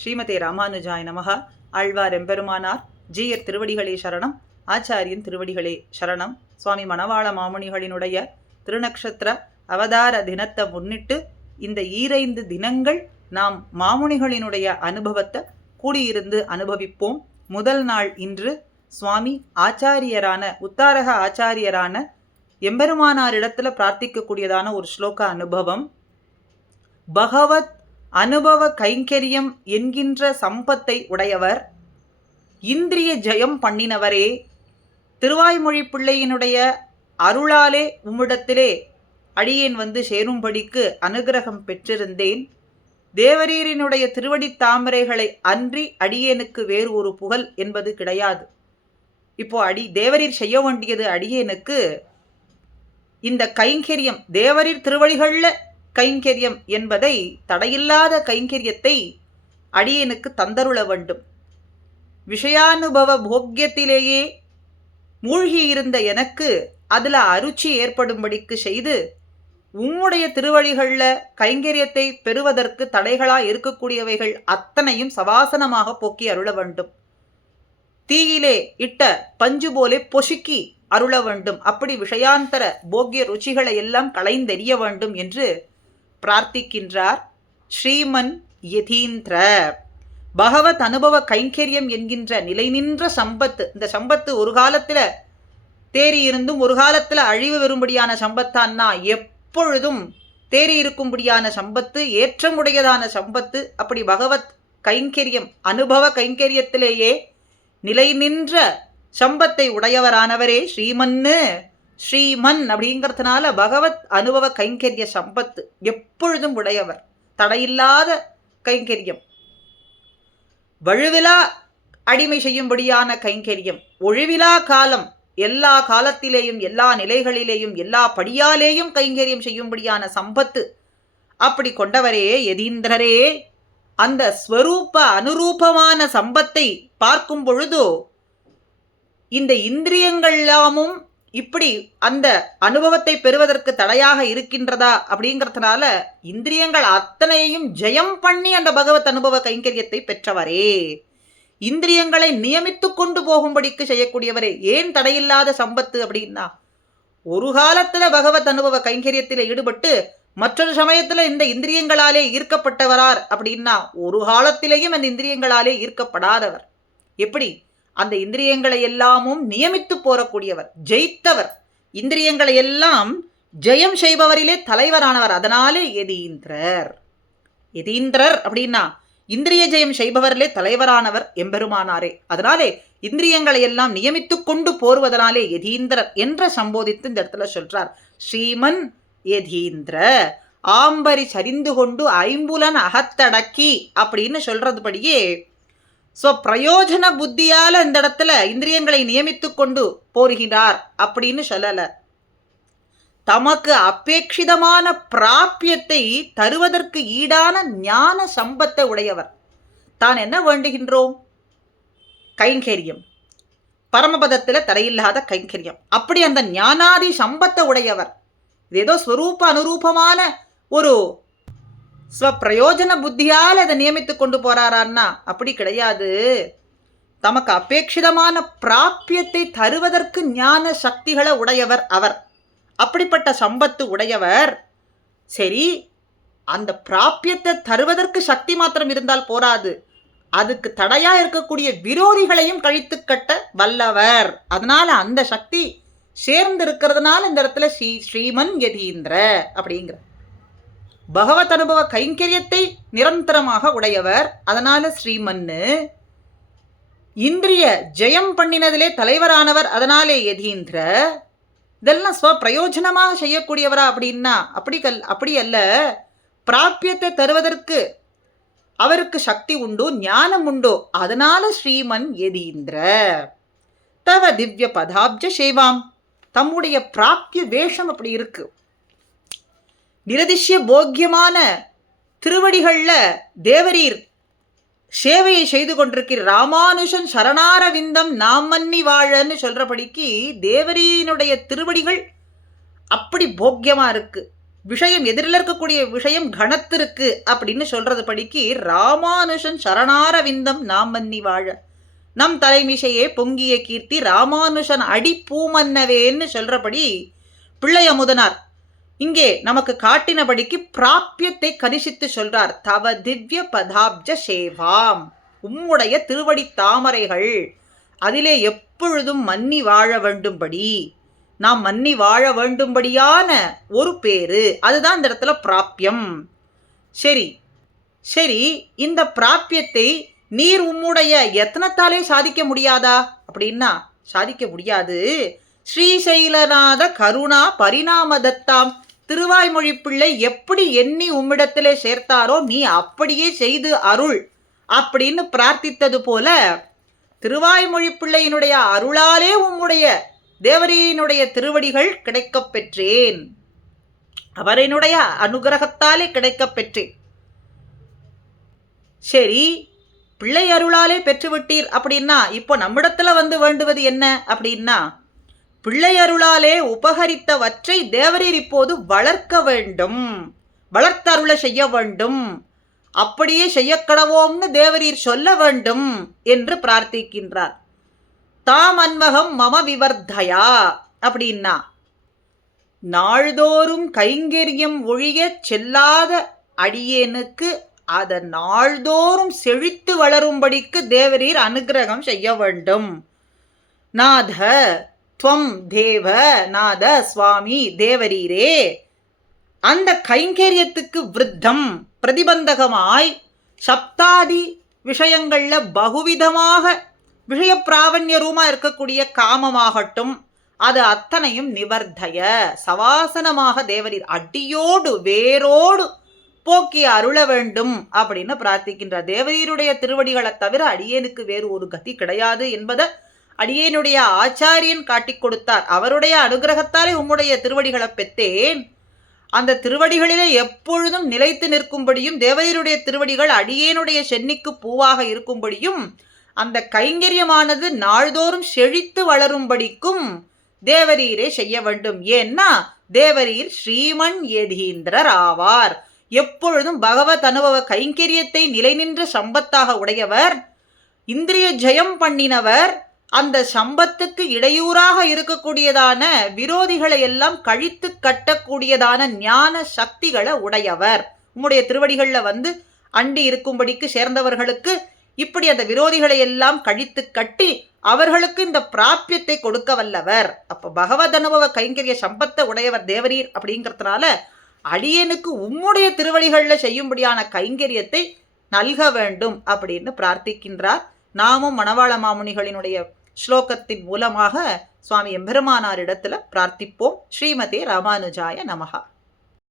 ஸ்ரீமதே ராமானுஜாய நமகா. ஆழ்வார் எம்பெருமானார் ஜீயர் திருவடிகளே சரணம். ஆச்சாரியன் திருவடிகளே சரணம். சுவாமி மணவாள மாமுனிகளினுடைய திருநக்ஷத்திர அவதார தினத்தை முன்னிட்டு இந்த ஈரைந்து தினங்கள் நாம் மாமுனிகளினுடைய அனுபவத்தை கூடியிருந்து அனுபவிப்போம். முதல் நாள் இன்று சுவாமி ஆச்சாரியரான உத்தாரக ஆச்சாரியரான எம்பெருமானாரிடத்துல பிரார்த்திக்கக்கூடியதான ஒரு ஸ்லோக அனுபவம். பகவத் அனுபவ கைங்கரியம் என்கின்ற சம்பத்தை உடையவர் இந்திரிய ஜெயம் பண்ணினவரே திருவாய்மொழி பிள்ளையினுடைய அருளாலே உம்மிடத்திலே அடியேன் வந்து சேரும்படிக்கு அனுகிரகம் பெற்றிருந்தேன். தேவரீரினுடைய திருவடி தாமரைகளை அன்றி அடியேனுக்கு வேறு ஒரு புகழ் என்பது கிடையாது. இப்போ அடி தேவரீர் செய்ய வேண்டியது அடியேனுக்கு இந்த கைங்கரியம் தேவரீர் திருவடிகளில் கைங்கரியம் என்பதை தடையில்லாத கைங்கரியத்தை அடியனுக்கு தந்தருள வேண்டும். விஷயானுபவ போக்கியத்திலேயே மூழ்கியிருந்த எனக்கு அதில் அருச்சி ஏற்படும்படிக்கு செய்து உம்முடைய திருவழிகளில் கைங்கரியத்தை பெறுவதற்கு தடைகளாக இருக்கக்கூடியவைகள் அத்தனையும் சவாசனமாக போக்கி அருள வேண்டும். தீயிலே இட்ட பஞ்சு போலே பொசுக்கி அருள வேண்டும். அப்படி விஷயாந்தர போக்கிய ருச்சிகளை எல்லாம் களைந்தெறிய வேண்டும் என்று பிரார்த்திக்கின்றார். ஸ்ரீமன் யதீந்திர. பகவத் அனுபவ கைங்கரியம் என்கின்ற நிலை நின்ற சம்பத்து இந்த சம்பத்து ஒரு காலத்தில் தேறி இருந்தும் ஒரு காலத்தில் அழிவு வரும்படியான சம்பத்தான்னா எப்பொழுதும் தேறி இருக்கும்படியான சம்பத்து ஏற்றமுடையதான சம்பத்து அப்படி பகவத் கைங்கரியம் அனுபவ கைங்கரியத்திலேயே நிலை நின்ற சம்பத்தை உடையவரானவரே ஸ்ரீமன்னு. ஸ்ரீமன் அப்படிங்கிறதுனால பகவத் அனுபவ கைங்கரிய சம்பத்து எப்பொழுதும் உடையவர். தடையில்லாத கைங்கரியம். வழுவிலா அடிமை செய்யும்படியான கைங்கரியம். ஒழிவிலா காலம் எல்லா காலத்திலேயும் எல்லா நிலைகளிலேயும் எல்லா படியாலேயும் கைங்கரியம் செய்யும்படியான சம்பத்து அப்படி கொண்டவரே எதீந்திரரே அந்த ஸ்வரூப அனுரூபமான சம்பத்தை பார்க்கும் பொழுதோ இந்த இந்திரியங்கள்லாமும் இப்படி அந்த அனுபவத்தை பெறுவதற்கு தடையாக இருக்கின்றதா அப்படிங்கிறதுனால இந்திரியங்கள் அத்தனையும் ஜெயம் பண்ணி அந்த பகவத் அனுபவ கைங்கரியத்தை பெற்றவரே. இந்திரியங்களை நியமித்து கொண்டு போகும்படிக்கு செய்யக்கூடியவரே. ஏன் தடையில்லாத சம்பத்து அப்படின்னா ஒரு காலத்தில் பகவத் அனுபவ கைங்கரியத்தில் ஈடுபட்டு மற்றொரு சமயத்தில் இந்த இந்திரியங்களாலே ஈர்க்கப்பட்டவரார் அப்படின்னா ஒரு காலத்திலேயும் அந்த இந்திரியங்களாலே ஈர்க்கப்படாதவர். எப்படி? அந்த இந்திரியங்களை எல்லாமும் நியமித்து போறக்கூடியவர் ஜெயித்தவர். இந்திரியங்களை எல்லாம் ஜெயம் செய்பவரிலே தலைவரானவர். அதனாலே எதீந்திரர். எதீந்திரர் அப்படின்னா இந்திரிய ஜெயம் செய்பவரிலே தலைவரானவர் எம்பெருமானாரே. அதனாலே இந்திரியங்களை எல்லாம் நியமித்து கொண்டு போருவதனாலே எதீந்திரர் என்ற சம்போதித்து இந்த இடத்துல சொல்றார். ஸ்ரீமன் எதீந்திர ஆம்பரி சரிந்து கொண்டு ஐம்புலன் அகத்தடக்கி அப்படின்னு சொல்றதுபடியே ஸோ பிரயோஜன புத்தியால் இந்த இடத்துல இந்திரியங்களை நியமித்து கொண்டு போருகிறார் அப்படின்னு சொல்லலை. தமக்கு அபேட்சிதமான பிராப்பியத்தை தருவதற்கு ஈடான ஞான சம்பத்தை உடையவர். தான் என்ன வேண்டுகின்றோம்? கைங்கரியம். பரமபதத்தில் தடையில்லாத கைங்கரியம். அப்படி அந்த ஞானாதி சம்பத்தை உடையவர். இது ஏதோ ஸ்வரூப அனுரூபமான ஒரு ஸ்வப்பிரயோஜன புத்தியால் அதை நியமித்து கொண்டு போறாரான்னா? அப்படி கிடையாது. தமக்கு அபேட்சிதமான பிராப்பியத்தை தருவதற்கு ஞான சக்திகளை உடையவர் அவர். அப்படிப்பட்ட சம்பத்து உடையவர். சரி அந்த பிராப்பியத்தை தருவதற்கு சக்தி மாத்திரம் இருந்தால் போராது. அதுக்கு தடையா இருக்கக்கூடிய விரோதிகளையும் கழித்து கட்ட வல்லவர். அதனால அந்த சக்தி சேர்ந்து இருக்கிறதுனால இந்த இடத்துல ஸ்ரீ ஸ்ரீமன் யதீந்திர அப்படிங்கிற பகவத் அனுபவ கைங்கரியத்தை நிரந்தரமாக உடையவர். அதனால ஸ்ரீமன்னு. இந்திரிய ஜெயம் பண்ணினதிலே தலைவரானவர் அதனாலே யதீந்திர. இதெல்லாம் ஸ்வ பிரயோஜனமாக செய்யக்கூடியவரா அப்படின்னா அப்படி கல் அப்படி அல்ல. பிராப்பியத்தை தருவதற்கு அவருக்கு சக்தி உண்டு ஞானம் உண்டோ. அதனால ஸ்ரீமன் எதீந்திர தவ திவ்ய பதாப்ஜ சேவாம். தம்முடைய பிராப்திய வேஷம் அப்படி இருக்கு. நிரதிஷ்ய போக்கியமான திருவடிகளில் தேவரீர் சேவையை செய்து கொண்டிருக்கிற ராமானுஷன் சரணாரவிந்தம் நாம் மன்னி வாழன்னு சொல்கிறபடிக்கு தேவரீனுடைய திருவடிகள் அப்படி போக்கியமாக இருக்குது விஷயம் எதிரில் இருக்கக்கூடிய விஷயம் கனத்திருக்கு அப்படின்னு சொல்கிறது படிக்கு ராமானுஷன் சரணாரவிந்தம் நாம் மன்னி வாழ. நம் தலைமிசையே பொங்கிய கீர்த்தி ராமானுஷன் அடி பூமன்னவேன்னு சொல்கிறபடி பிள்ளை அமுதனார் இங்கே நமக்கு காட்டினபடிக்கு பிராப்பியத்தை கனிஷித்து சொல்றார். தவ திவ்ய பதாப்ஜ சேவாம். உம்முடைய திருவடி தாமரைகள் அதிலே எப்பொழுதும் மன்னி வாழ வேண்டும்படி. நாம் மன்னி வாழ வேண்டும்படியான ஒரு பேரு அதுதான் இந்த இடத்துல பிராப்பியம் சரி சரி இந்த பிராப்பியத்தை நீர் உம்முடைய எத்தனத்தாலே சாதிக்க முடியாதா? அப்படின்னா சாதிக்க முடியாது. ஸ்ரீசைலநாத கருணா பரிணாமதத்தாம் திருவாய்மொழி பிள்ளை எப்படி எண்ணி உம்மிடத்திலே சேர்த்தாரோ நீ அப்படியே செய்து அருள் அப்படின்னு பிரார்த்தித்தது போல திருவாய்மொழி பிள்ளையினுடைய அருளாலே உம்முடைய தேவரியினுடைய திருவடிகள் கிடைக்கப் பெற்றேன். அவரினுடைய அனுகிரகத்தாலே கிடைக்கப் பெற்றேன். சரி பிள்ளை அருளாலே பெற்றுவிட்டீர் அப்படின்னா இப்போ நம்மிடத்துல வந்து வேண்டுவது என்ன அப்படின்னா பிள்ளையருளாலே உபகரித்தவற்றை தேவரீர் இப்போது வளர்க்க வேண்டும். வளர்த்தருள செய்ய வேண்டும். அப்படியே செய்யக்கடவோம்னு தேவரீர் சொல்ல வேண்டும் என்று பிரார்த்திக்கின்றார். தாம் அன்மகம் மம விவர்தயா அப்படின்னா நாள்தோறும் கைங்கரியம் ஒழியச் செல்லாத அடியேனுக்கு அதை நாள்தோறும் செழித்து வளரும்படிக்கு தேவரீர் அனுகிரகம் செய்ய வேண்டும். நாத துவம் தேவ நாத சுவாமி தேவரீரே. அந்த கைங்கரியத்துக்கு விருத்தம் பிரதிபந்தகமாய் சப்தாதி விஷயங்கள்ல பகுவிதமாக விஷய பிராவண்யரூமா இருக்கக்கூடிய காமமாகட்டும் அது அத்தனையும் நிவர்த்தய சவாசனமாக தேவரீர் அடியோடு வேரோடு போக்கி அருள வேண்டும் அப்படின்னு பிரார்த்திக்கின்றார் தேவரீருடைய திருவடிகளை தவிர அடியேனுக்கு வேறு ஒரு கதி கிடையாது என்பதை அடியேனுடைய ஆச்சாரியன் காட்டிக் கொடுத்தார். அவருடைய அனுகிரகத்தாலே உம்முடைய திருவடிகளை பெற்றேன். அந்த திருவடிகளிலே எப்பொழுதும் நிலைத்து நிற்கும்படியும் தேவரீருடைய திருவடிகள் அடியேனுடைய சென்னிக்கு பூவாக இருக்கும்படியும் அந்த கைங்கரியமானது நாள்தோறும் செழித்து வளரும்படிக்கும் தேவரீரே செய்ய வேண்டும். ஏன்னா தேவரீர் ஸ்ரீமன் ஏதீந்திரர் ஆவார். எப்பொழுதும் பகவத் அனுபவ கைங்கரியத்தை நிலை நின்ற சம்பத்தாக உடையவர் இந்திரிய ஜெயம் பண்ணினவர் அந்த சம்பத்துக்கு இடையூறாக இருக்கக்கூடியதான விரோதிகளை எல்லாம் கழித்து கட்டக்கூடியதான ஞான சக்திகளை உடையவர். உம்முடைய திருவடிகளில் வந்து அண்டி இருக்கும்படிக்கு சேர்ந்தவர்களுக்கு இப்படி அந்த விரோதிகளை எல்லாம் கழித்து கட்டி அவர்களுக்கு இந்த பிராப்பியத்தை கொடுக்க வல்லவர். அப்ப பகவத் அனுபவ கைங்கரிய சம்பத்தை உடையவர் தேவரீர் அப்படிங்கிறதுனால அடியனுக்கு உம்முடைய திருவடிகளில் செய்யும்படியான கைங்கரியத்தை நல்க வேண்டும் அப்படின்னு பிரார்த்திக்கின்றார். நாமும் மணவாள மாமுனிகளினுடைய ஸ்லோகத்தின் மூலமாக சுவாமி எம்பெருமானாரிடத்தில் பிரார்த்திப்போம். ஸ்ரீமதே ராமானுஜாய நமகா